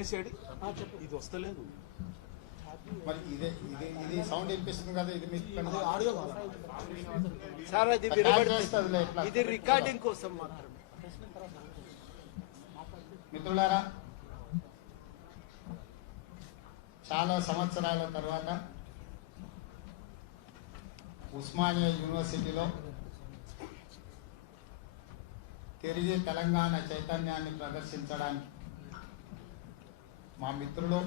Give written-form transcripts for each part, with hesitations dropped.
రమేష్ రెడ్డి ఇది వస్తలేదు మరి ఇది సౌండ్ వినిపిస్తుంది కదా, ఇది మీకు ఆడియో సార్, అది ఇది రికార్డింగ్ కోసం మాత్రమే. మిత్రులారా, చాలా సంవత్సరాల తర్వాత ఉస్మానియా యూనివర్సిటీలో తిరిగి తెలంగాణ చైతన్యాన్ని ప్రదర్శించడానికి మా మిత్రులు,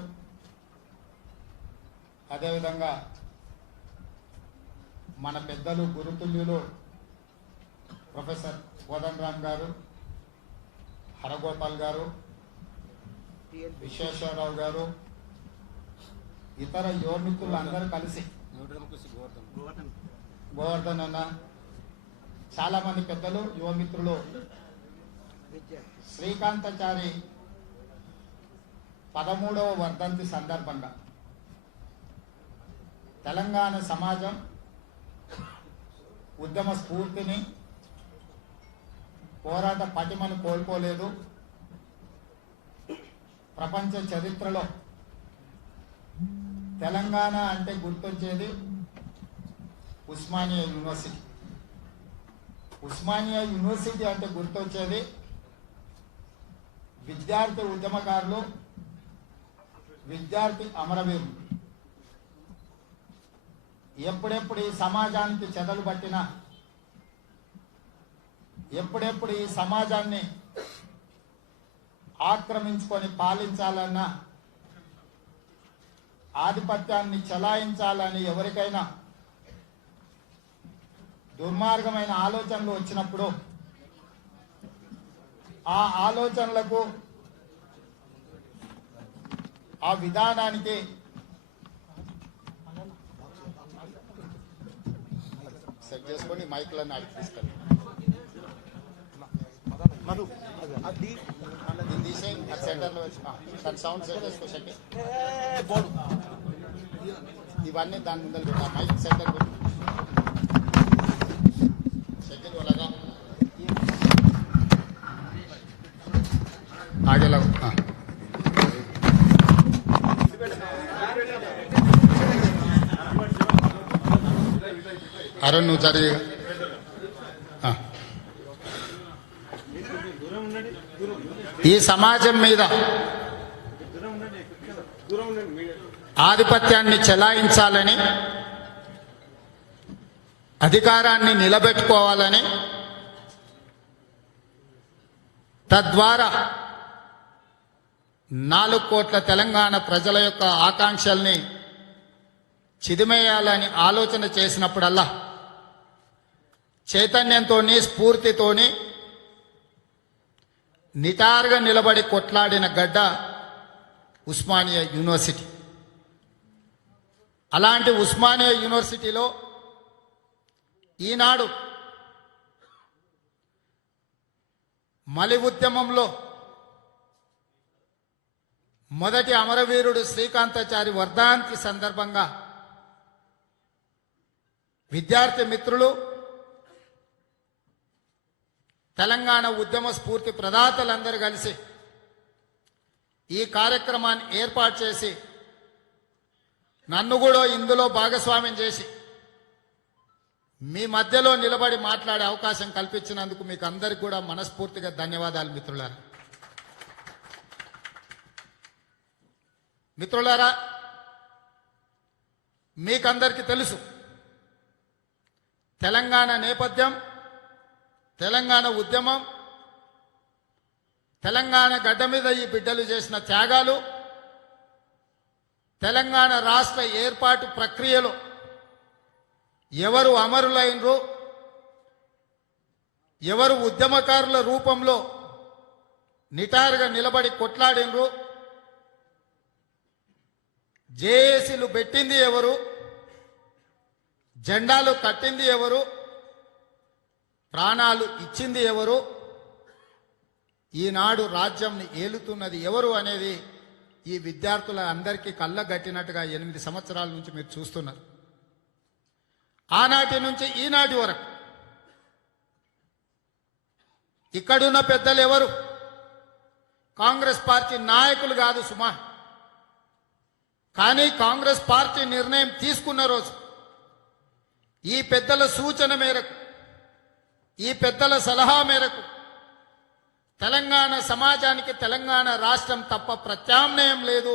అదేవిధంగా మన పెద్దలు గురుతుల్యులు ప్రొఫెసర్ కోదండరామ్ గారు, హరగోపాల్ గారు, విశ్వేశ్వరరావు గారు, ఇతర యువ మిత్రులు అందరూ కలిసి, గోవర్ధన్ అన్న, చాలా మంది పెద్దలు యువ మిత్రులు శ్రీకాంతాచారి 13వ వర్ధంతి సందర్భంగా తెలంగాణ సమాజం ఉద్యమ స్ఫూర్తిని, పోరాట పటిమను కోల్పోలేదు. ప్రపంచ చరిత్రలో తెలంగాణ అంటే గుర్తొచ్చేది ఉస్మానియా యూనివర్సిటీ. ఉస్మానియా యూనివర్సిటీ అంటే గుర్తొచ్చేది విద్యార్థి ఉద్యమకారులు, విద్యార్థి అమరవీరులు. ఎప్పుడెప్పుడు ఈ సమాజానికి చెదలు పట్టినా, ఎప్పుడెప్పుడు ఈ సమాజాన్ని ఆక్రమించుకొని పాలించాలన్నా, ఆధిపత్యాన్ని చెలాయించాలని ఎవరికైనా దుర్మార్గమైన ఆలోచనలు వచ్చినప్పుడు ఆ ఆలోచనలకు, ఆ విధానానికి సెట్ చేసుకొని మైక్లను అడిపిస్తారు. తీసే సెంటర్లో దాని సౌండ్ సెట్ చేసుకో. ఇవన్నీ దాని ముందర పెట్టా, మైక్ సెంటర్ పెట్టి సెకండ్ అలాగా ఆగేలా. అరుణ్ నువ్వు జరిగే ఈ సమాజం మీద ఆధిపత్యాన్ని చెలాయించాలని, అధికారాన్ని నిలబెట్టుకోవాలని, తద్వారా 4 కోట్ల తెలంగాణ ప్రజల యొక్క ఆకాంక్షల్ని చిదిమేయాలని ఆలోచన చేసినప్పుడల్లా చైతన్యంతోని, స్ఫూర్తితోని నిటారుగా నిలబడి కొట్లాడిన గడ్డ ఉస్మానియా యూనివర్సిటీ. అలాంటి ఉస్మానియా యూనివర్సిటీలో ఈనాడు మలి ఉద్యమంలో మొదటి అమరవీరుడు శ్రీకాంతాచారి వర్ధంతి సందర్భంగా విద్యార్థి మిత్రులు, తెలంగాణ ఉద్యమ స్ఫూర్తి ప్రదాతలందరూ కలిసి ఈ కార్యక్రమాన్ని ఏర్పాటు చేసి నన్ను కూడా ఇందులో భాగస్వామ్యం చేసి మీ మధ్యలో నిలబడి మాట్లాడే అవకాశం కల్పించినందుకు మీకు అందరికీ కూడా మనస్ఫూర్తిగా ధన్యవాదాలు మిత్రులారా. మిత్రులారా, మీకందరికీ తెలుసు తెలంగాణ నేపథ్యం, తెలంగాణ ఉద్యమం, తెలంగాణ గడ్డ మీద ఈ బిడ్డలు చేసిన త్యాగాలు, తెలంగాణ రాష్ట్ర ఏర్పాటు ప్రక్రియలో ఎవరు అమరులైనరు, ఎవరు ఉద్యమకారుల రూపంలో నిటారుగా నిలబడి కొట్లాడినరు, జేఏసీలు పెట్టింది ఎవరు, జెండాలు కట్టింది ఎవరు, ప్రాణాలు ఇచ్చింది ఎవరు, ఈనాడు రాజ్యంని ఏలుతున్నది ఎవరు అనేది ఈ విద్యార్థుల అందరికీ కళ్ళగట్టినట్టుగా 8 సంవత్సరాల నుంచి మీరు చూస్తున్నారు. ఆనాటి నుంచి ఈనాటి వరకు ఇక్కడున్న పెద్దలు ఎవరు, కాంగ్రెస్ పార్టీ నాయకులు కాదు సుమా. కానీ కాంగ్రెస్ పార్టీ నిర్ణయం తీసుకున్న రోజు ఈ పెద్దల సూచన మేరకు, ఈ పెద్దల సలహా మేరకు తెలంగాణ సమాజానికి తెలంగాణ రాష్ట్రం తప్ప ప్రత్యామ్నాయం లేదు,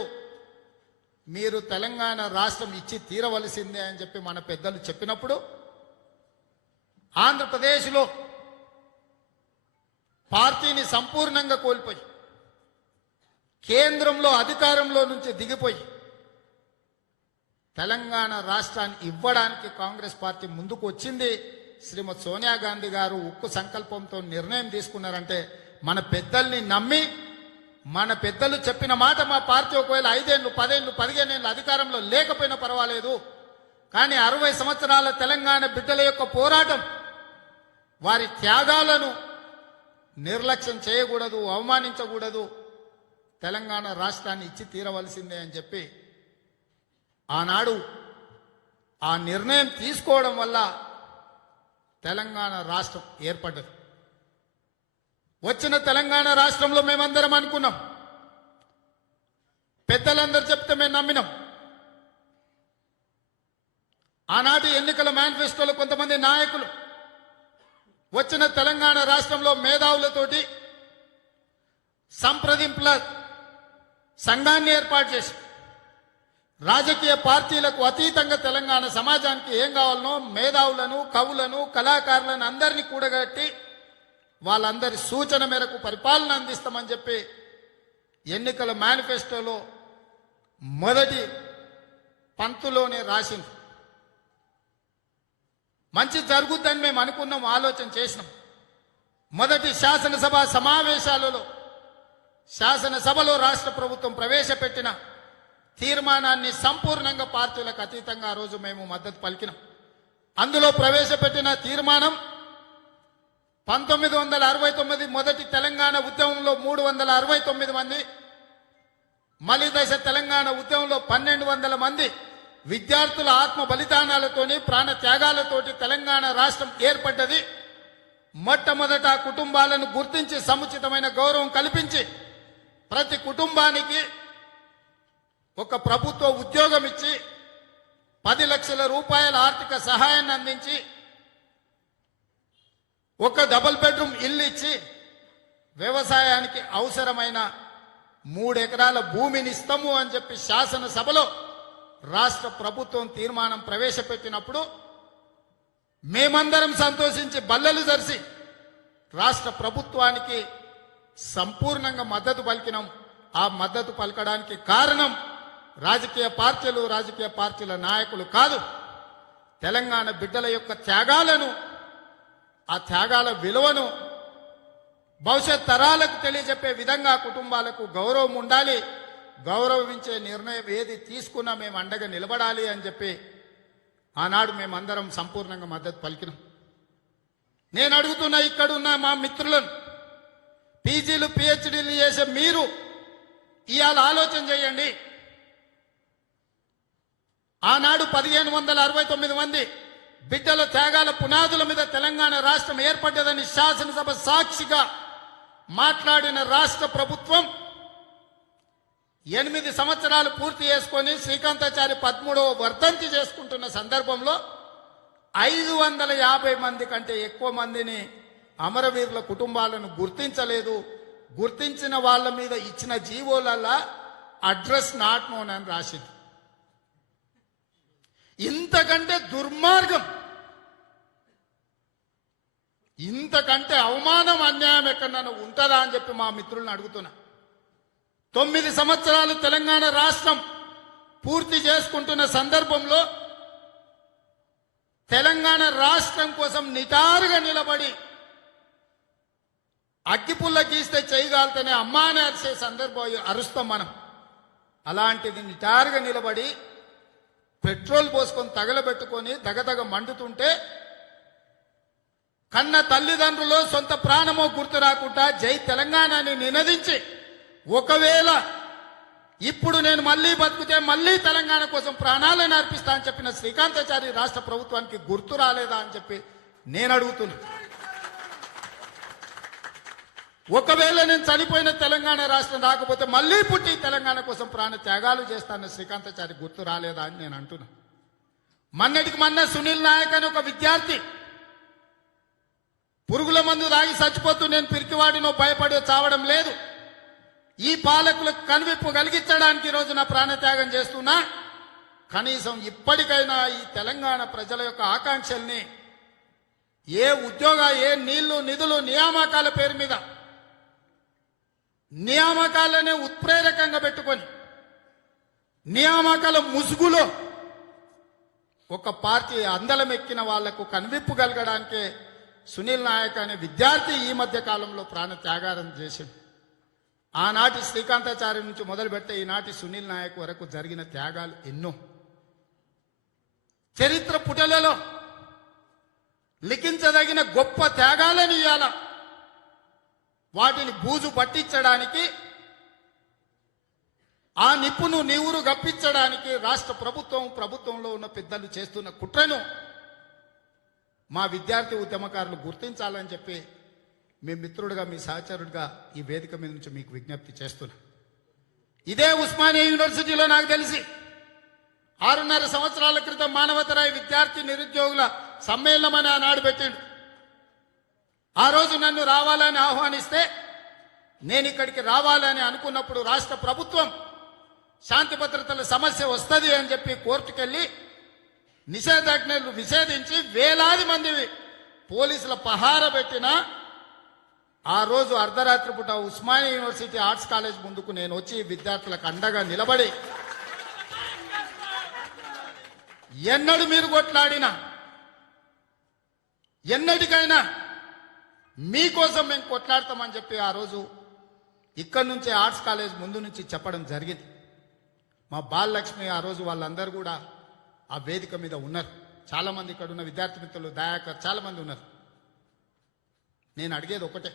మీరు తెలంగాణ రాష్ట్రం ఇచ్చి తీరవలసిందే అని చెప్పి మన పెద్దలు చెప్పినప్పుడు ఆంధ్రప్రదేశ్లో పార్టీని సంపూర్ణంగా కోల్పోయి కేంద్రంలో అధికారంలో నుంచి దిగిపోయి తెలంగాణ రాష్ట్రాన్ని ఇవ్వడానికి కాంగ్రెస్ పార్టీ ముందుకు వచ్చింది. శ్రీమతి సోనియా గాంధీ గారు ఉక్కు సంకల్పంతో నిర్ణయం తీసుకున్నారంటే మన పెద్దల్ని నమ్మి, మన పెద్దలు చెప్పిన మాట మా పార్టీ ఒకవేళ 5 ఏళ్ళు 10 ఏళ్ళు 15 ఏళ్ళు అధికారంలో లేకపోయినా పర్వాలేదు, కానీ 60 సంవత్సరాల తెలంగాణ బిడ్డల యొక్క పోరాటం, వారి త్యాగాలను నిర్లక్ష్యం చేయకూడదు, అవమానించకూడదు, తెలంగాణ రాష్ట్రాన్ని ఇచ్చి తీరవలసిందే అని చెప్పి ఆనాడు ఆ నిర్ణయం తీసుకోవడం వల్ల తెలంగాణ రాష్ట్రం ఏర్పడ్డది. వచ్చిన తెలంగాణ రాష్ట్రంలో మేమందరం అనుకున్నాం, పెద్దలందరూ చెప్తే మేము నమ్మినాం. ఆనాటి ఎన్నికల మేనిఫెస్టోలో కొంతమంది నాయకులు వచ్చిన తెలంగాణ రాష్ట్రంలో మేధావులతోటి సంప్రదింపుల సంఘాన్ని ఏర్పాటు చేసి రాజకీయ పార్టీలకు అతీతంగా తెలంగాణ సమాజానికి ఏం కావాలనో మేధావులను, కవులను, కళాకారులను అందరినీ కూడగట్టి వాళ్ళందరి సూచన మేరకు పరిపాలన అందిస్తామని చెప్పి ఎన్నికల మేనిఫెస్టోలో మొదటి పంక్తిలోనే రాసింది. మంచి జరుగుద్దని మేము అనుకున్నాం, ఆలోచన చేసినాం. మొదటి శాసనసభ సమావేశాలలో శాసనసభలో రాష్ట్ర ప్రభుత్వం ప్రవేశపెట్టిన తీర్మానాన్ని సంపూర్ణంగా పార్టీలకు అతీతంగా ఆ రోజు మేము మద్దతు పలికినాం. అందులో ప్రవేశపెట్టిన తీర్మానం 1969 మొదటి తెలంగాణ ఉద్యమంలో 369 మంది, మలిదశ తెలంగాణ ఉద్యమంలో 1200 మంది విద్యార్థుల ఆత్మ బలిదానాలతోని ప్రాణ త్యాగాలతోటి తెలంగాణ రాష్ట్రం ఏర్పడ్డది. మొట్టమొదట కుటుంబాలను గుర్తించి సముచితమైన గౌరవం కల్పించి ప్రతి కుటుంబానికి ఒక ప్రభుత్వ ఉద్యోగం ఇచ్చి 10 లక్షల రూపాయల ఆర్థిక సహాయాన్ని అందించి ఒక డబుల్ బెడ్రూమ్ ఇల్లు ఇచ్చి వ్యవసాయానికి అవసరమైన 3 ఎకరాల భూమిని ఇస్తాము అని చెప్పి శాసనసభలో రాష్ట్ర ప్రభుత్వం తీర్మానం ప్రవేశపెట్టినప్పుడు మేమందరం సంతోషించి బల్లలు జరిసి రాష్ట్ర ప్రభుత్వానికి సంపూర్ణంగా మద్దతు పలికినాం. ఆ మద్దతు పలకడానికి కారణం రాజకీయ పార్టీల నాయకులు కాదు, తెలంగాణ బిడ్డల యొక్క త్యాగాలను, ఆ త్యాగాల విలువను భవిష్యత్ తరాలకు తెలియజెప్పే విధంగా కుటుంబాలకు గౌరవం ఉండాలి, గౌరవించే నిర్ణయం ఏది తీసుకున్నా మేము అండగా నిలబడాలి అని చెప్పి ఆనాడు మేమందరం సంపూర్ణంగా మద్దతు పలికినాం. నేను అడుగుతున్నా ఇక్కడున్న మా మిత్రులను, పీజీలు పిహెచ్డీలు చేసే మీరు ఇవాళ ఆలోచన చేయండి. ఆనాడు 1569 మంది బిడ్డల త్యాగాల పునాదుల మీద తెలంగాణ రాష్ట్రం ఏర్పడ్డదని శాసనసభ సాక్షిగా మాట్లాడిన రాష్ట్ర ప్రభుత్వం 8 సంవత్సరాలు పూర్తి చేసుకొని శ్రీకాంతాచారి 13వ వర్ధంతి చేసుకుంటున్న సందర్భంలో 550 మంది కంటే ఎక్కువ మందిని అమరవీరుల కుటుంబాలను గుర్తించలేదు. గుర్తించిన వాళ్ళ మీద ఇచ్చిన జీవోలల్లా అడ్రస్ నాట్ నోన్ అని రాసింది. ఇంతకంటే దుర్మార్గం, ఇంతకంటే అవమానం, అన్యాయం ఎక్కడన్నా ఉంటుందా అని చెప్పి మా మిత్రులను అడుగుతున్నా. 9 సంవత్సరాలు తెలంగాణ రాష్ట్రం పూర్తి చేసుకుంటున్న సందర్భంలో తెలంగాణ రాష్ట్రం కోసం నిటారుగా నిలబడి అగ్గిపుల్ల గీస్తే చేయగలితేనే అమ్మా అని అరిసే సందర్భం అరుస్తాం మనం. అలాంటిది నిటారుగా నిలబడి పెట్రోల్ పోసుకొని తగలబెట్టుకొని దగదగ మండుతుంటే కన్న తల్లిదండ్రులు సొంత ప్రాణమో గుర్తు రాకుండా జై తెలంగాణని నినదించి, ఒకవేళ ఇప్పుడు నేను మళ్ళీ బతుకుతే మళ్ళీ తెలంగాణ కోసం ప్రాణాలను అర్పిస్తా అని చెప్పిన శ్రీకాంతాచారి రాష్ట్ర ప్రభుత్వానికి గుర్తు రాలేదా అని చెప్పి నేను అడుగుతున్నా. ఒకవేళ నేను చనిపోయిన తెలంగాణ రాష్ట్రం రాకపోతే మళ్ళీ పుట్టి తెలంగాణ కోసం ప్రాణ త్యాగాలు చేస్తానన్న శ్రీకాంతాచారి గుర్తు రాలేదా అని నేను అంటున్నా. మొన్నటికి మొన్న సునీల్ నాయక్ అని ఒక విద్యార్థి పురుగుల మందు తాగి చచ్చిపోతూ నేను పిరికివాడినో భయపడి చావడం లేదు, ఈ పాలకులకు కనువిప్పు కలిగించడానికి ఈరోజు నా ప్రాణత్యాగం చేస్తున్నా. కనీసం ఇప్పటికైనా ఈ తెలంగాణ ప్రజల యొక్క ఆకాంక్షల్ని ఏ ఉద్యోగ ఏ నీళ్లు నిధులు నియామకాల పేరు మీద నియామకాలనే ఉత్ప్రేరకంగా పెట్టుకొని నియామకాల ముసుగులో ఒక పార్టీ అందలం ఎక్కిన వాళ్లకు కనువిప్పు కలగడానికే సునీల్ నాయక్ అనే విద్యార్థి ఈ మధ్య కాలంలో ప్రాణ త్యాగారం చేసింది. ఆనాటి శ్రీకాంతాచారి నుంచి మొదలు పెడితే ఈనాటి సునీల్ నాయక్ వరకు జరిగిన త్యాగాలు ఎన్నో. చరిత్ర పుటలలో లిఖించదగిన గొప్ప త్యాగాలను ఇయ్యాల. వాటిని బూజు పట్టించడానికి, ఆ నిప్పును నీవురు గప్పించడానికి రాష్ట్ర ప్రభుత్వంలో ఉన్న పెద్దలు చేస్తున్న కుట్రను మా విద్యార్థి ఉద్యమకారులు గుర్తించాలని చెప్పి మీ మిత్రుడిగా మీ సహచరుడిగా ఈ వేదిక మీద నుంచి మీకు విజ్ఞప్తి చేస్తున్నా. ఇదే ఉస్మానియా యూనివర్సిటీలో నాకు తెలిసి 6.5 సంవత్సరాల క్రితం మానవతరాయి విద్యార్థి నిరుద్యోగుల సమ్మేళనం అని ఆనాడు పెట్టిండు. ఆ రోజు నన్ను రావాలని ఆహ్వానిస్తే నేను ఇక్కడికి రావాలని అనుకున్నప్పుడు రాష్ట్ర ప్రభుత్వం శాంతి భద్రతల సమస్య వస్తుంది అని చెప్పి కోర్టుకెళ్లి నిషేధాజ్ఞలు నిషేధించి వేలాది మంది పోలీసుల పహార పెట్టిన ఆ రోజు అర్ధరాత్రి పూట ఉస్మానియా యూనివర్సిటీ ఆర్ట్స్ కాలేజ్ ముందుకు నేను వచ్చి విద్యార్థులకు అండగా నిలబడి ఎన్నడూ మీరు కొట్లాడినా ఎన్నటికైనా మీకోసం మేము కొట్లాడతామని చెప్పి ఆ రోజు ఇక్కడి నుంచే ఆర్ట్స్ కాలేజ్ ముందు నుంచి చెప్పడం జరిగింది. మా బాలలక్ష్మి ఆ రోజు వాళ్ళందరూ కూడా ఆ వేదిక మీద ఉన్నారు. చాలా మంది ఇక్కడ ఉన్న విద్యార్థి మిత్రులు, దయాకర్, చాలా మంది ఉన్నారు. నేను అడిగేది ఒకటే,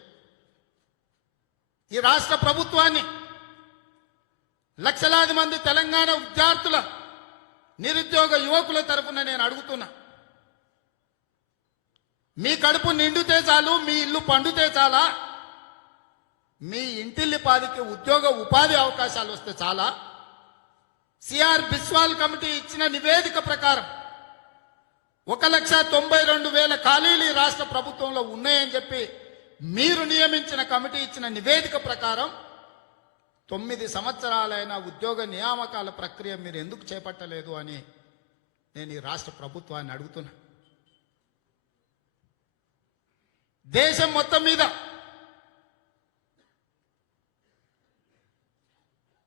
ఈ రాష్ట్ర ప్రభుత్వాన్ని లక్షలాది మంది తెలంగాణ విద్యార్థుల నిరుద్యోగ యువకుల తరఫున నేను అడుగుతున్నా, మీ కడుపు నిండితే చాలు, మీ ఇల్లు పండితే చాలా, మీ ఇంటిల్లిపాదికి ఉద్యోగ ఉపాధి అవకాశాలు వస్తే చాలా? సిఆర్ బిస్వాల్ కమిటీ ఇచ్చిన నివేదిక ప్రకారం 1,92,000 ఖాళీలు ఈ రాష్ట్ర ప్రభుత్వంలో ఉన్నాయని చెప్పి మీరు నియమించిన కమిటీ ఇచ్చిన నివేదిక ప్రకారం 9 సంవత్సరాలైన ఉద్యోగ నియామకాల ప్రక్రియ మీరు ఎందుకు చేపట్టలేదు అని నేను ఈ రాష్ట్ర ప్రభుత్వాన్ని అడుగుతున్నా. దేశం మొత్తం మీద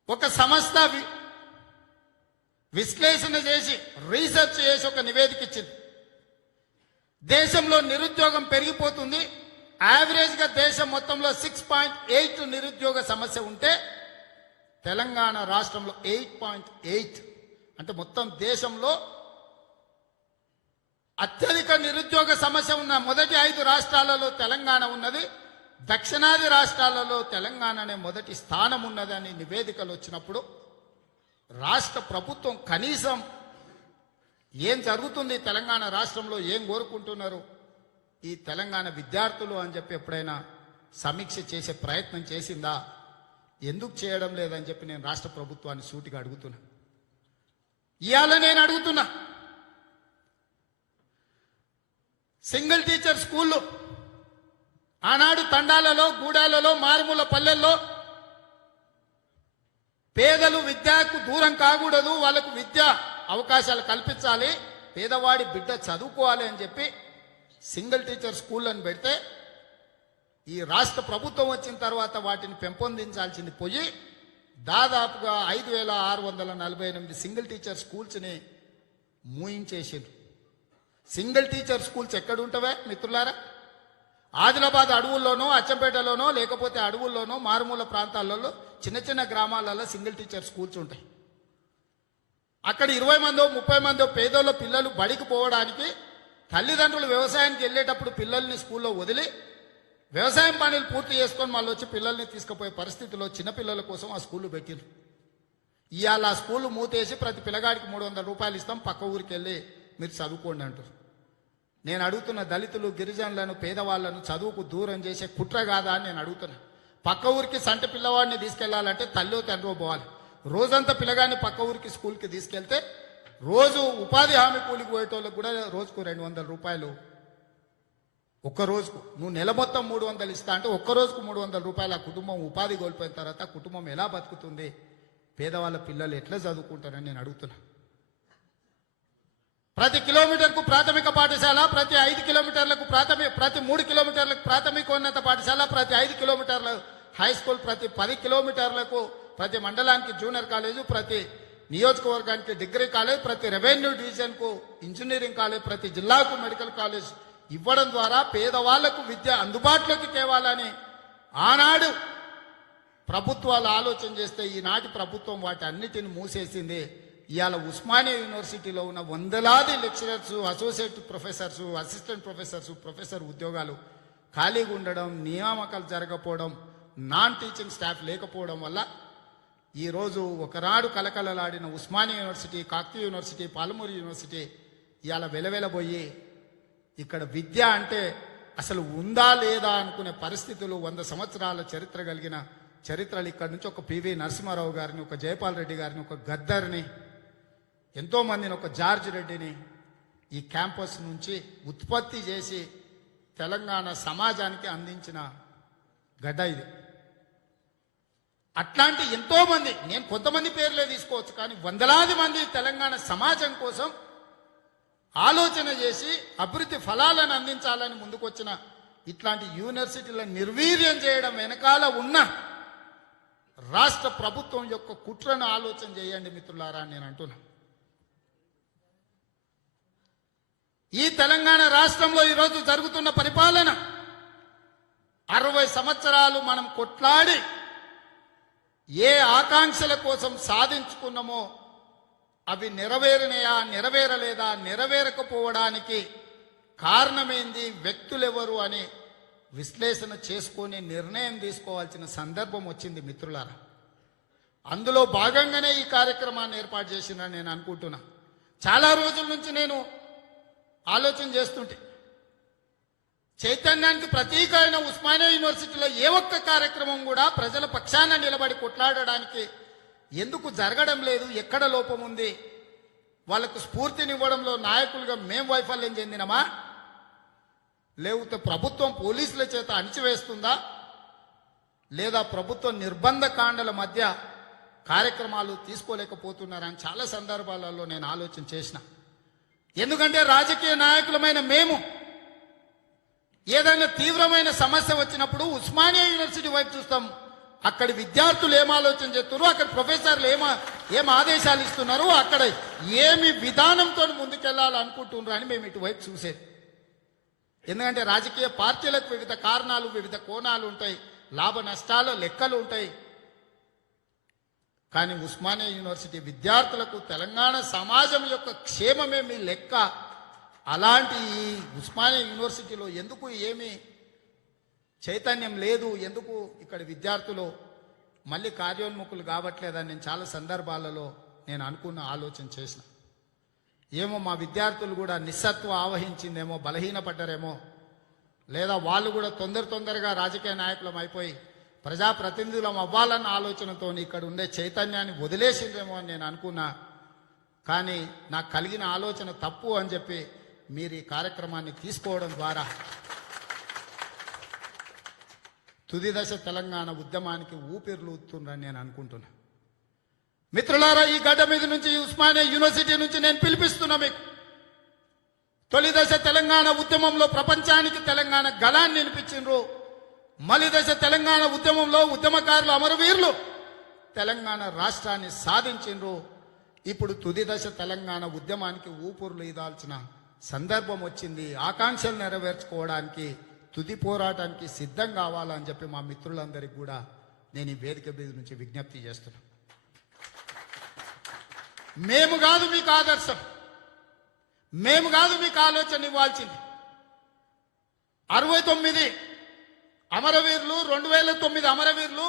ఒక సంస్థ విశ్లేషణ చేసి రీసెర్చ్ చేసి ఒక నివేదిక ఇచ్చింది. దేశంలో నిరుద్యోగం పెరిగిపోతుంది. యావరేజ్గా దేశం మొత్తంలో 6.8 నిరుద్యోగ సమస్య ఉంటే తెలంగాణ రాష్ట్రంలో 8.8, అంటే మొత్తం దేశంలో అత్యధిక నిరుద్యోగ సమస్య ఉన్న మొదటి 5 రాష్ట్రాలలో తెలంగాణ ఉన్నది. దక్షిణాది రాష్ట్రాలలో తెలంగాణనే మొదటి స్థానం ఉన్నదని నివేదికలు వచ్చినప్పుడు రాష్ట్ర ప్రభుత్వం కనీసం ఏం జరుగుతుంది తెలంగాణ రాష్ట్రంలో, ఏం కోరుకుంటున్నారు ఈ తెలంగాణ విద్యార్థులు అని చెప్పి ఎప్పుడైనా సమీక్ష చేసే ప్రయత్నం చేసిందా? ఎందుకు చేయడం లేదని చెప్పి నేను రాష్ట్ర ప్రభుత్వాన్ని సూటిగా అడుగుతున్నా. ఇవాళ నేను అడుగుతున్నా, సింగిల్ టీచర్ స్కూళ్ళు ఆనాడు తండాలలో, గూడాలలో, మారుమూల పల్లెల్లో పేదలు విద్యకు దూరం కాకూడదు, వాళ్ళకు విద్యా అవకాశాలు కల్పించాలి, పేదవాడి బిడ్డ చదువుకోవాలి అని చెప్పి సింగిల్ టీచర్ స్కూళ్ళని పెడితే ఈ రాష్ట్ర ప్రభుత్వం వచ్చిన తర్వాత వాటిని పెంపొందించాల్సింది పోయి దాదాపుగా 5,648 సింగిల్ టీచర్ స్కూల్స్ని మూయించేసిండ్రు. సింగిల్ టీచర్ స్కూల్స్ ఎక్కడ ఉంటవే మిత్రులారా? ఆదిలాబాద్ అడవుల్లోనో, అచ్చంపేటలోనో, లేకపోతే అడవుల్లోనో, మారుమూల ప్రాంతాలలో, చిన్న చిన్న గ్రామాలలో సింగిల్ టీచర్ స్కూల్స్ ఉంటాయి. అక్కడ 20 మందో 30 మందో పేదోళ్ళ పిల్లలు బడికి పోవడానికి తల్లిదండ్రులు వ్యవసాయానికి వెళ్ళేటప్పుడు పిల్లల్ని స్కూల్లో వదిలి వ్యవసాయం పనులు పూర్తి చేసుకొని మళ్ళీ వచ్చి పిల్లల్ని తీసుకుపోయే పరిస్థితిలో చిన్నపిల్లల కోసం ఆ స్కూళ్ళు పెట్టిరు. ఇవాళ ఆ స్కూళ్ళు మూతేసి ప్రతి పిల్లగాడికి 300 రూపాయలు ఇస్తాం, పక్క ఊరికి వెళ్ళి మీరు చదువుకోండి అంటారు. నేను అడుగుతున్న, దళితులు, గిరిజనులను, పేదవాళ్లను చదువుకు దూరం చేసే కుట్ర కాదా అని నేను అడుగుతున్నా. పక్క ఊరికి సంటి పిల్లవాడిని తీసుకెళ్లాలంటే తల్లి తండ్రి పోవాలి. రోజంతా పిల్లగాన్ని పక్క ఊరికి స్కూల్కి తీసుకెళ్తే రోజు ఉపాధి హామీ కూలికి పోయేటోళ్ళకి కూడా రోజుకు 200 రూపాయలు ఒక్క రోజుకు. నువ్వు నెల మొత్తం 300 ఇస్తా అంటే ఒక్క రోజుకు 300 రూపాయలు ఆ కుటుంబం ఉపాధి కోల్పోయిన తర్వాత కుటుంబం ఎలా బతుకుతుంది? పేదవాళ్ళ పిల్లలు ఎట్లా చదువుకుంటారని నేను అడుగుతున్నా. ప్రతి కిలోమీటర్కు ప్రాథమిక పాఠశాల, ప్రతి 5 కిలోమీటర్లకు ప్రతి 3 కిలోమీటర్లకు ప్రాథమికోన్నత పాఠశాల, ప్రతి 5 కిలోమీటర్ల హై స్కూల్, ప్రతి 10 కిలోమీటర్లకు ప్రతి మండలానికి జూనియర్ కాలేజు, ప్రతి నియోజకవర్గానికి డిగ్రీ కాలేజ్, ప్రతి రెవెన్యూ డివిజన్కు ఇంజనీరింగ్ కాలేజ్, ప్రతి జిల్లాకు మెడికల్ కాలేజ్ ఇవ్వడం ద్వారా పేదవాళ్లకు విద్య అందుబాటులోకి తేవాలని ఆనాడు ప్రభుత్వాలు ఆలోచన చేస్తే ఈనాటి ప్రభుత్వం వాటి అన్నిటిని మూసేసింది. ఇవాళ ఉస్మానియా యూనివర్సిటీలో ఉన్న వందలాది lecturers, associate professors, assistant professors, professor ఉద్యోగాలు ఖాళీగా ఉండడం, నియామకాలు జరగకపోవడం, నాన్ టీచింగ్ స్టాఫ్ లేకపోవడం వల్ల ఈరోజు ఒకనాడు కలకలలాడిన Osmania university, Kakatiya university, Palamuru university ఇవాళ వెలవెలబోయి ఇక్కడ విద్య అంటే అసలు ఉందా లేదా అనుకునే పరిస్థితులు, 100 సంవత్సరాల చరిత్ర కలిగిన చరిత్రలు ఇక్కడ నుంచి ఒక పివి నరసింహారావు గారిని, ఒక జయపాల్ రెడ్డి గారిని, ఒక గద్దర్ని, ఎంతో మందిని, ఒక జార్జ్ రెడ్డిని ఈ క్యాంపస్ నుంచి ఉత్పత్తి చేసి తెలంగాణ సమాజానికి అందించిన గడ్డ ఇది. అట్లాంటి ఎంతో మంది, నేను కొంతమంది పేర్లే తీసుకోవచ్చు, కానీ వందలాది మంది తెలంగాణ సమాజం కోసం ఆలోచన చేసి అభివృద్ధి ఫలాలను అందించాలని ముందుకొచ్చిన ఇట్లాంటి యూనివర్సిటీలను నిర్వీర్యం చేయడం వెనకాల ఉన్న రాష్ట్ర ప్రభుత్వం యొక్క కుట్రను ఆలోచన చేయండి మిత్రులారా అని నేను అంటున్నా. ఈ తెలంగాణ రాష్ట్రంలో ఈరోజు జరుగుతున్న పరిపాలన 60 సంవత్సరాలు మనం కొట్లాడి ఏ ఆకాంక్షల కోసం సాధించుకున్నామో అవి నెరవేరినయా, నెరవేరలేదా, నెరవేరకపోవడానికి కారణమేంది, వ్యక్తులెవరు అని విశ్లేషణ చేసుకొని నిర్ణయం తీసుకోవాల్సిన సందర్భం వచ్చింది మిత్రులారా. అందులో భాగంగానే ఈ కార్యక్రమాన్ని ఏర్పాటు చేసిందని నేను అనుకుంటున్నా. చాలా రోజుల నుంచి నేను ఆలోచన చేస్తుంటే చైతన్యానికి ప్రతీక అయిన ఉస్మానియా యూనివర్సిటీలో ఏ ఒక్క కార్యక్రమం కూడా ప్రజల పక్షాన నిలబడి కొట్లాడడానికి ఎందుకు జరగడం లేదు? ఎక్కడ లోపం ఉంది? వాళ్ళకు స్ఫూర్తినివ్వడంలో నాయకులుగా మేం వైఫల్యం చెందినమా, లేకపోతే ప్రభుత్వం పోలీసుల చేత అణిచివేస్తుందా, లేదా ప్రభుత్వం నిర్బంధ కాండల మధ్య కార్యక్రమాలు తీసుకోలేకపోతున్నారని చాలా సందర్భాలలో నేను ఆలోచన చేసిన. ఎందుకంటే రాజకీయ నాయకులమైన మేము ఏదైనా తీవ్రమైన సమస్య వచ్చినప్పుడు ఉస్మానియా యూనివర్సిటీ వైపు చూస్తాం. అక్కడి విద్యార్థులు ఏం ఆలోచన చేస్తున్నారు, అక్కడ ప్రొఫెసర్లు ఏం ఆదేశాలు ఇస్తున్నారు, అక్కడ ఏమి విధానంతో ముందుకెళ్లాలనుకుంటున్నారు అని మేము ఇటువైపు చూసేది. ఎందుకంటే రాజకీయ పార్టీలకు వివిధ కారణాలు, వివిధ కోణాలు ఉంటాయి, లాభ నష్టాల లెక్కలు ఉంటాయి. కానీ ఉస్మానియా యూనివర్సిటీ విద్యార్థులకు తెలంగాణ సమాజం యొక్క క్షేమమే మీ లెక్క. అలాంటి ఈ ఉస్మానియా యూనివర్సిటీలో ఎందుకు ఏమీ చైతన్యం లేదు, ఎందుకు ఇక్కడ విద్యార్థులు మళ్ళీ కార్యోన్ముఖులు కావట్లేదని నేను చాలా సందర్భాలలో నేను అనుకున్న ఆలోచన చేసిన. ఏమో మా విద్యార్థులు కూడా నిస్సత్వం ఆవహించిందేమో, బలహీనపడ్డారేమో, లేదా వాళ్ళు కూడా తొందరగా రాజకీయ నాయకులం అయిపోయి ప్రజాప్రతినిధులం అవ్వాలన్న ఆలోచనతో ఇక్కడ ఉండే చైతన్యాన్ని వదిలేసిందేమో అని నేను అనుకున్నా. కానీ నాకు కలిగిన ఆలోచన తప్పు అని చెప్పి మీరు ఈ కార్యక్రమాన్ని తీసుకోవడం ద్వారా తుది దశ తెలంగాణ ఉద్యమానికి ఊపిరులూతుందని నేను అనుకుంటున్నా. మిత్రులారా, ఈ గడ్డ మీద నుంచి, ఉస్మానియా యూనివర్సిటీ నుంచి నేను పిలిపిస్తున్నా మీకు. తొలి దశ తెలంగాణ ఉద్యమంలో ప్రపంచానికి తెలంగాణ గళాన్ని వినిపించిండ్రు. మలి దశ తెలంగాణ ఉద్యమంలో ఉద్యమకారులు, అమరవీరులు తెలంగాణ రాష్ట్రాన్ని సాధించిండ్రు. ఇప్పుడు తుది దశ తెలంగాణ ఉద్యమానికి ఊపిరులు ఇదాల్సిన సందర్భం వచ్చింది. ఆకాంక్షలు నెరవేర్చుకోవడానికి, తుది పోరాటానికి సిద్ధం కావాలని చెప్పి మా మిత్రులందరికీ కూడా నేను ఈ వేదిక మీద నుంచి విజ్ఞప్తి చేస్తున్నా. మేము కాదు మీకు ఆదర్శం, మేము కాదు మీకు ఆలోచన ఇవ్వాల్సింది. 69 అమరవీరులు, 2009 అమరవీరులు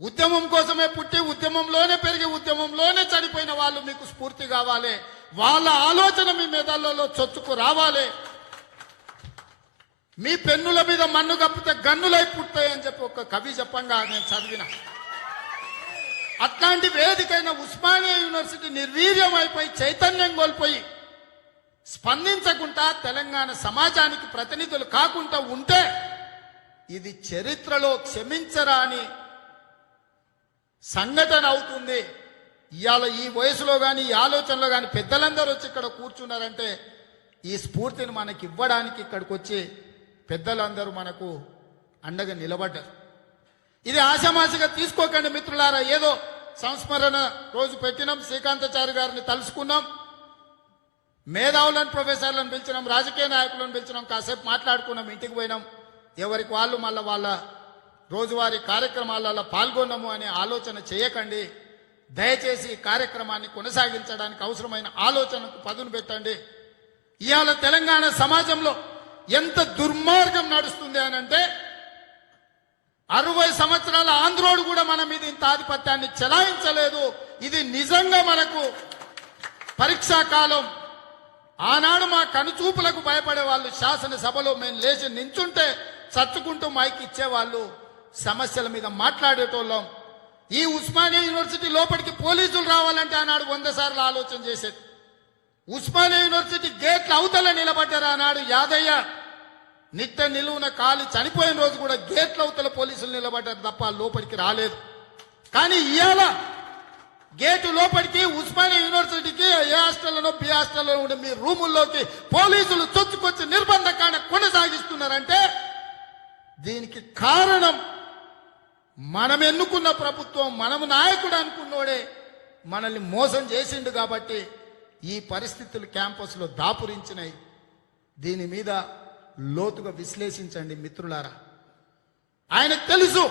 ఉద్యమం కోసమే పుట్టి, ఉద్యమంలోనే పెరిగి, ఉద్యమంలోనే చనిపోయిన వాళ్ళు మీకు స్ఫూర్తి కావాలి. వాళ్ళ ఆలోచన మీ మెదళ్ళలో చొచ్చుకు రావాలి. మీ పెన్నుల మీద మన్ను కప్పితే గన్నులై పుట్టాయని చెప్పి ఒక కవి చెప్పంగా నేను చదివిన. అట్లాంటి వేదికైన ఉస్మానియా యూనివర్సిటీ నిర్వీర్యం అయిపోయి చైతన్యం కోల్పోయి స్పందించకుండా తెలంగాణ సమాజానికి ప్రతినిధులు కాకుండా ఉంటే ఇది చరిత్రలో క్షమించరాని సంఘటన అవుతుంది. ఇవాళ ఈ వయసులో కానీ ఈ ఆలోచనలో కానీ పెద్దలందరూ వచ్చి ఇక్కడ కూర్చున్నారంటే ఈ స్ఫూర్తిని మనకి ఇవ్వడానికి ఇక్కడికి వచ్చి పెద్దలందరూ మనకు అండగా నిలబడ్డారు. ఇది ఆశామాషిగా తీసుకోకండి మిత్రులారా. ఏదో సంస్మరణ రోజు పెట్టినాం, శ్రీకాంతాచారి గారిని తలుసుకున్నాం, మేధావులను ప్రొఫెసర్లను పిలిచినాం, రాజకీయ నాయకులను పిలిచినాం, కాసేపు మాట్లాడుకున్నాం, ఇంటికి పోయినాం. ఎవరికి వాళ్ళు మళ్ళీ వాళ్ళ రోజువారీ కార్యక్రమాలలో పాల్గొన్నాము అనే ఆలోచన చేయకండి. దయచేసి ఈ కార్యక్రమాన్ని కొనసాగించడానికి అవసరమైన ఆలోచనకు పదును పెట్టండి. ఇవాళ తెలంగాణ సమాజంలో ఎంత దుర్మార్గం నడుస్తుంది అనంటే 60 సంవత్సరాల ఆంధ్రోడు కూడా మన మీద ఇంత ఆధిపత్యాన్ని చెలాయించలేదు. ఇది నిజంగా మనకు పరీక్షా కాలం. ఆనాడు మా కనుచూపులకు భయపడే వాళ్ళు శాసనసభలో మేము లేచి నించుంటే చచ్చుకుంటూ మైకి ఇచ్చేవాళ్ళు, సమస్యల మీద మాట్లాడేటోళ్ళం. ఈ ఉస్మానియా యూనివర్సిటీ లోపలికి పోలీసులు రావాలంటే ఆనాడు 100 సార్లు ఆలోచన చేసేది. ఉస్మానియా యూనివర్సిటీ గేట్ల అవతల నిలబడ్డారు ఆనాడు యాదయ్య. నిట్ట నిలువున కాలి చనిపోయిన రోజు కూడా గేట్ల అవతల పోలీసులు నిలబడ్డారు తప్ప లోపలికి రాలేదు. కానీ ఇవాళ గేటు లోపలికి ఉస్మానియా యూనివర్సిటీకి ఏ హాస్టల్లోనో బి హాస్టల్లో ఉండే మీ రూముల్లోకి పోలీసులు చొచ్చుకొచ్చి నిర్బంధకాండ కొనసాగిస్తున్నారంటే దీనికి కారణం మనం ఎన్నుకున్న ప్రభుత్వం, మనము నాయకుడు అనుకున్నోడే మనల్ని మోసం చేసిండు కాబట్టి ఈ పరిస్థితులు క్యాంపస్లో దాపురించినాయి. దీని మీద లోతుగా విశ్లేషించండి మిత్రులారా. ఆయనకు తెలుసు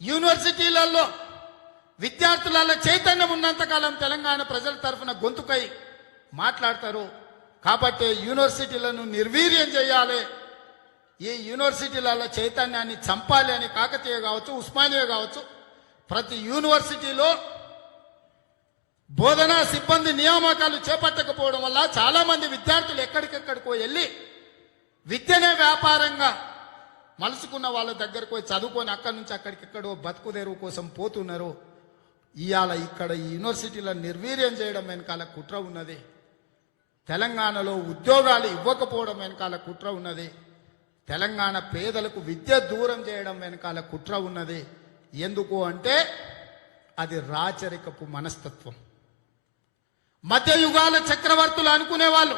యూనివర్సిటీలలో విద్యార్థులలో చైతన్యం ఉన్నంతకాలం తెలంగాణ ప్రజల తరఫున గొంతుకై మాట్లాడతారు. కాబట్టి యూనివర్సిటీలను నిర్వీర్యం చేయాలి, ఈ యూనివర్సిటీలలో చైతన్యాన్ని చంపాలి అని కాకతీయ కావచ్చు, ఉస్మానియా కావచ్చు, ప్రతి యూనివర్సిటీలో బోధనా సిబ్బంది నియామకాలు చేపట్టకపోవడం వల్ల చాలా మంది విద్యార్థులు ఎక్కడికెక్కడికో వెళ్ళి విద్యనే వ్యాపారంగా మలుసుకున్న వాళ్ళ దగ్గరకు పోయి చదువుకొని అక్కడి నుంచి అక్కడికెక్కడో బతుకుదేరువు కోసం పోతున్నారు. ఇవాళ ఇక్కడ ఈ యూనివర్సిటీలను నిర్వీర్యం చేయడం వెనకాల కుట్ర ఉన్నది. తెలంగాణలో ఉద్యోగాలు ఇవ్వకపోవడం వెనకాల కుట్ర ఉన్నది. తెలంగాణ పేదలకు విద్య దూరం చేయడం వెనకాల కుట్ర ఉన్నది. ఎందుకు అంటే అది రాచరికపు మనస్తత్వం. మధ్యయుగాల చక్రవర్తులు అనుకునేవాళ్ళు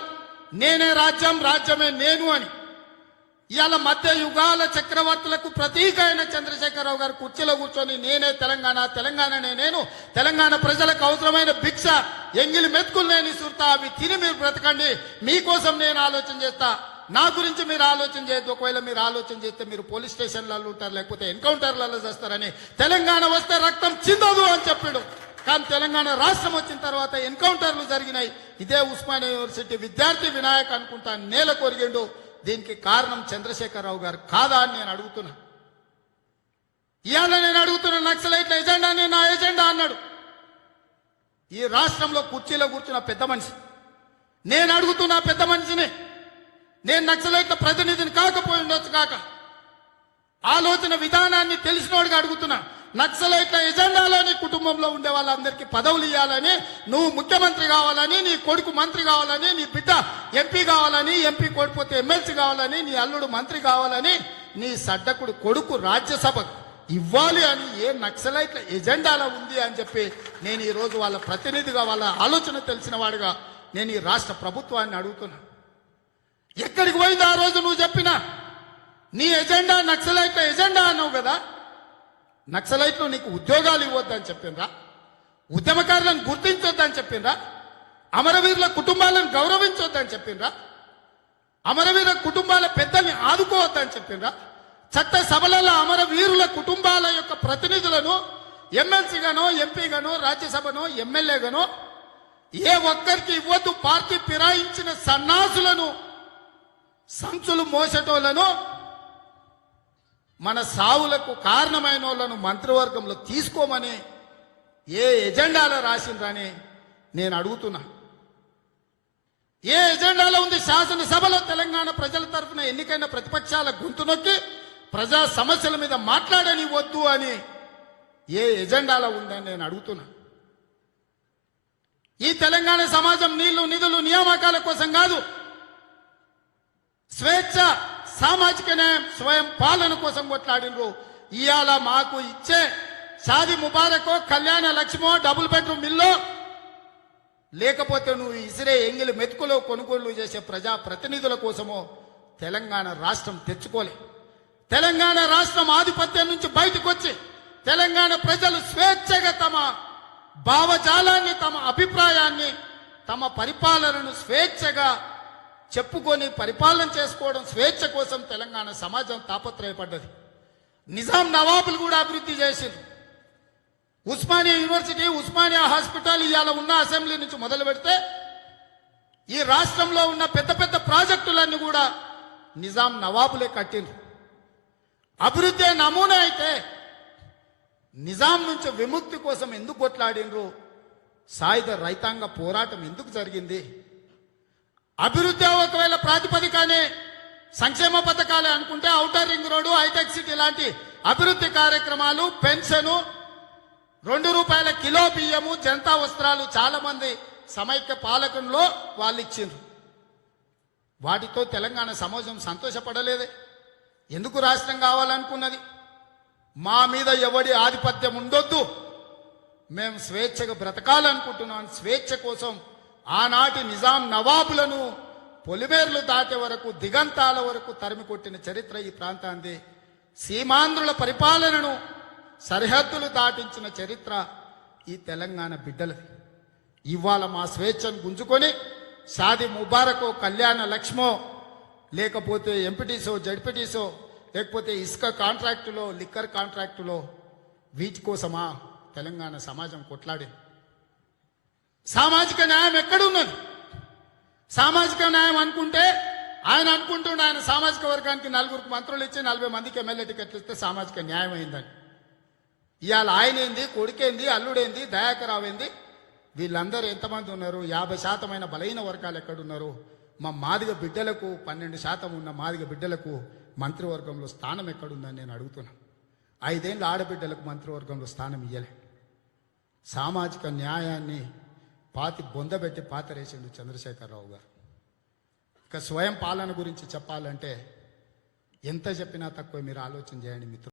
నేనే రాజ్యం, రాజ్యమే నేను అని. ఇవాళ మధ్యయుగాల చక్రవర్తులకు ప్రతీక అయిన చంద్రశేఖరరావు గారు కుర్చీలో కూర్చొని నేనే తెలంగాణ, తెలంగాణనే నేను, తెలంగాణ ప్రజలకు అవసరమైన భిక్ష ఎంగిలి మెతుకులు నేను ఇసురుతా, అవి తిని మీరు బ్రతకండి, మీకోసం నేను ఆలోచన చేస్తా, నా గురించి మీరు ఆలోచన చేయొద్దు, ఒకవేళ మీరు ఆలోచన చేస్తే మీరు పోలీస్ స్టేషన్లలో ఉంటారు, లేకపోతే ఎన్కౌంటర్లలో చేస్తారని, తెలంగాణ వస్తే రక్తం చిందదు అని చెప్పాడు. కానీ తెలంగాణ రాష్ట్రం వచ్చిన తర్వాత ఎన్కౌంటర్లు జరిగినాయి. ఇదే ఉస్మానియా యూనివర్సిటీ విద్యార్థి వినాయక్ అనుకుంటా నేల కొరిగిండు. దీనికి కారణం చంద్రశేఖరరావు గారు కాదా అని నేను అడుగుతున్నా. ఇవాళ నేను అడుగుతున్నా, నక్సలైట్ల ఎజెండాని నా ఎజెండా అన్నాడు ఈ రాష్ట్రంలో కుర్చీలో కూర్చున్న పెద్ద మనిషి. నేను అడుగుతున్నా పెద్ద మనిషిని, నేను నక్సలైట్ల ప్రతినిధిని కాకపోయి ఉండొచ్చు కాక ఆలోచన విధానాన్ని తెలిసినోడిగా అడుగుతున్నా. నక్సలైట్ల ఎజెండాలో నీ కుటుంబంలో ఉండే వాళ్ళందరికీ పదవులు ఇవ్వాలని, నువ్వు ముఖ్యమంత్రి కావాలని, నీ కొడుకు మంత్రి కావాలని, నీ బిడ్డ ఎంపీ కావాలని, ఎంపీ కోడిపోతే ఎమ్మెల్సీ కావాలని, నీ అల్లుడు మంత్రి కావాలని, నీ సడ్డకుడు కొడుకు రాజ్యసభ ఇవ్వాలి అని ఏ నక్సలైట్ల ఎజెండాలో ఉంది అని చెప్పి నేను ఈరోజు వాళ్ళ ప్రతినిధిగా, వాళ్ళ ఆలోచన తెలిసిన వాడిగా నేను ఈ రాష్ట్ర ప్రభుత్వాన్ని అడుగుతున్నా. ఎక్కడికి పోయింది ఆ రోజు నువ్వు చెప్పినా నీ ఎజెండా నక్సలైట్ల ఎజెండా అన్నావు కదా? నక్సలైట్లు నీకు ఉద్యోగాలు ఇవ్వద్దని చెప్పిండ్రా? ఉద్యమకారులను గుర్తించొద్దని చెప్పిండ్రా? అమరవీరుల కుటుంబాలను గౌరవించొద్దని చెప్పిండ్రా? అమరవీరుల కుటుంబాల పెద్దల్ని ఆదుకోవద్దని చెప్పిండ్రా? చట్ట సభలలో అమరవీరుల కుటుంబాల యొక్క ప్రతినిధులను ఎమ్మెల్సీగానో, ఎంపీగానో, రాజ్యసభనో, ఎమ్మెల్యేగానో ఏ ఒక్కరికి ఇవ్వద్దు, పార్టీ ఫిరాయించిన సన్నాసులను, సంచులు మోసటోళ్లను, మన సావులకు కారణమైన వాళ్ళను మంత్రివర్గంలో తీసుకోమని ఏ ఎజెండాలో రాసిండ్రని నేను అడుగుతున్నా. ఏ ఎజెండాలో ఉంది? శాసనసభలో తెలంగాణ ప్రజల తరఫున ఎన్నికైన ప్రతిపక్షాల గొంతు నొక్కి ప్రజా సమస్యల మీద మాట్లాడనివద్దు అని ఏ ఎజెండాలో ఉందని నేను అడుగుతున్నా. ఈ తెలంగాణ సమాజం నీళ్లు నిధులు నియామకాల కోసం కాదు, స్వేచ్ఛ, సామాజిక న్యాయం, స్వయం పాలన కోసం కొట్లాడినరు. ఇవాళ మాకు ఇచ్చే షాది ముబారకో, కళ్యాణ లక్ష్మో, డబుల్ బెడ్రూమ్ ఇల్లో, లేకపోతే నువ్వు ఇసిరే ఎంగిలి మెతుకులో కొనుగోలు చేసే ప్రజా ప్రతినిధుల కోసమో తెలంగాణ రాష్ట్రం తెచ్చుకోలే. తెలంగాణ రాష్ట్రం ఆధిపత్యం నుంచి బయటకు వచ్చి తెలంగాణ ప్రజలు స్వేచ్ఛగా తమ భావజాలాన్ని, తమ అభిప్రాయాన్ని, తమ పరిపాలనను స్వేచ్ఛగా చెప్పుకొని పరిపాలన చేసుకోవడం, స్వేచ్ఛ కోసం తెలంగాణ సమాజం తాపత్రయపడ్డది. నిజాం నవాబులు కూడా అభివృద్ధి చేసింది. ఉస్మానియా యూనివర్సిటీ, ఉస్మానియా హాస్పిటల్ ఇవాళ ఉన్న అసెంబ్లీ నుంచి మొదలు పెడితే ఈ రాష్ట్రంలో ఉన్న పెద్ద పెద్ద ప్రాజెక్టులన్నీ కూడా నిజాం నవాబులే కట్టిండ్రు. అభివృద్ధి నమూనా అయితే నిజాం నుంచి విముక్తి కోసం ఎందుకు కొట్లాడినరు? సాయుధ రైతాంగ పోరాటం ఎందుకు జరిగింది? అభివృద్ధి ఒకవేళ ప్రాతిపదికనే సంక్షేమ పథకాలే అనుకుంటే ఔటర్ రింగ్ రోడ్డు, హైటెక్ సిటీ లాంటి అభివృద్ధి కార్యక్రమాలు, పెన్షను, ₹2 కిలో బియ్యము, జనతా వస్త్రాలు చాలా మంది సమైక్య పాలకంలో వాళ్ళు ఇచ్చిండ్రు. వాటితో తెలంగాణ సమాజం సంతోషపడలేదే. ఎందుకు రాష్ట్రం కావాలనుకున్నది? మా మీద ఎవడి ఆధిపత్యం ఉండొద్దు, మేము స్వేచ్ఛగా బ్రతకాలనుకుంటున్నాం. స్వేచ్ఛ కోసం ఆనాటి నిజాం నవాబులను పొలిమేర్లు దాటే వరకు, దిగంతాల వరకు తరిమి కొట్టిన చరిత్ర ఈ ప్రాంతాన్ని. సీమాంధ్రుల పరిపాలనను సరిహద్దులు దాటించిన చరిత్ర ఈ తెలంగాణ బిడ్డలది. ఇవాళ మా స్వేచ్ఛను గుంజుకొని షాది ముబారకో, కళ్యాణ లక్ష్మో, లేకపోతే ఎంపీటీసో, జడ్పీటీసో, లేకపోతే ఇసుక కాంట్రాక్టులో, లిక్కర్ కాంట్రాక్టులో, వీటి కోసమా తెలంగాణ సమాజం కొట్లాడింది? సామాజిక న్యాయం ఎక్కడున్నది? సామాజిక న్యాయం అనుకుంటే ఆయన అనుకుంటుండే ఆయన సామాజిక వర్గానికి 4 మంత్రులు ఇచ్చి 40 మందికి ఎమ్మెల్యే టికెట్లు ఇస్తే సామాజిక న్యాయం అయిందని. ఇవాళ ఆయన ఏంది, కొడుకేంది, అల్లుడేంది, దయాకరావు ఏంది, వీళ్ళందరూ ఎంతమంది ఉన్నారు? 50% బలహీన వర్గాలు ఎక్కడున్నారు? మా మాదిగ బిడ్డలకు 12% ఉన్న మాదిగ బిడ్డలకు మంత్రివర్గంలో స్థానం ఎక్కడుందని నేను అడుగుతున్నా. 5 ఏళ్ళ ఆడబిడ్డలకు మంత్రివర్గంలో స్థానం ఇయ్యలే. సామాజిక న్యాయాన్ని బొందబెట్టి పాతరేసిండు చంద్రశేఖరరావు గారు. ఇక స్వయం పాలన గురించి చెప్పాలంటే ఎంత చెప్పినా తక్కువ. మీరు ఆలోచన చేయండి మిత్రులు.